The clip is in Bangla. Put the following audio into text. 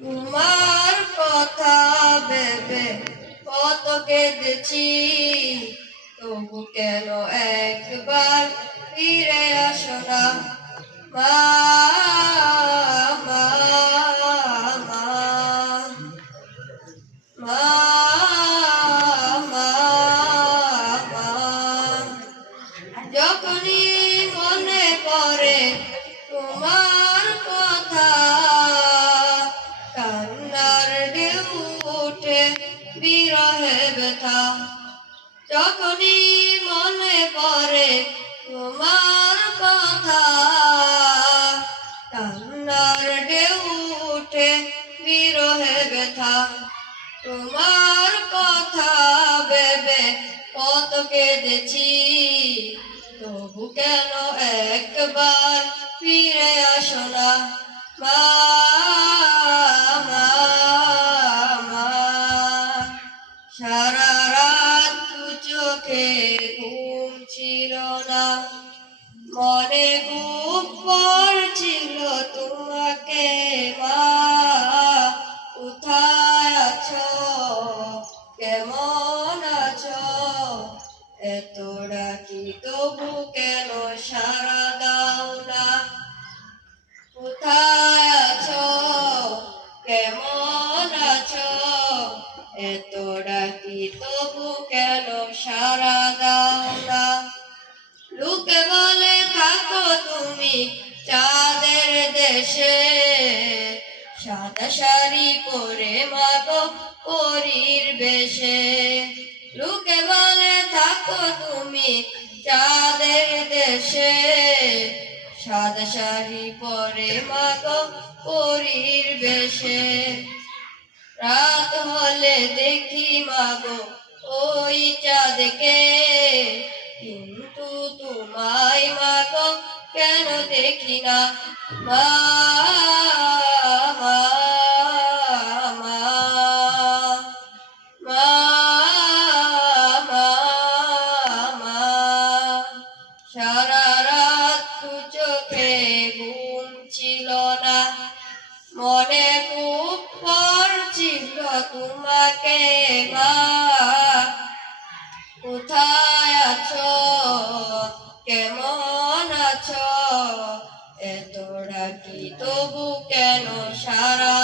তোমার কথা ভেবে কত কেঁদেছি, তবু কেন একবার ফিরে আসো না মা, মা, মা, মা, মা, মা। যখনই মনে পড়ে তোমার কথা, কান্নার ঢেউ ওঠে বিরহে ব্যথা। যখনই মনে পড়ে তোমার কথা, কান্নার ঢেউ ওঠে বিরহে ব্যথা। তোমার কথা ভেবে কত কেঁদেছি, তবু কেন একবার ফিরে আসো না মা, মা, মা। সারা রাত দু চোখে ঘুম ছিল না, মনে খুব পড়ছিল তোমাকে মা। কোথায় আছো, কেমন আছো, এত ডাকি তবু কেন সাড়া দাও না। কোথায় আছো, কেমন আছো, এত ডাকি তবু কেন সাড়া দাও না। লোকে বলে থাকো তুমি চাঁদের দেশে, সাদা শাড়ি পরে মাগো পরীর বেশে। লোকে বলে থাকো তুমি চাঁদের দেশে, সাদা শাড়ি পরে মাগো পরীর বেশে। রাত হলে দেখি মাগো ওই চাঁদকে, কিন্তু তোমায় মাগো কেন দেখি না মা, মা, মা, মা, মা, মা। সারা রাত দু চোখে ঘুম ছিল না, মনে খুব পড়ছিল তোমাকে মা। কোথায় আছো, কেমন আছো, এত ডাকি তবু কেন সাড়া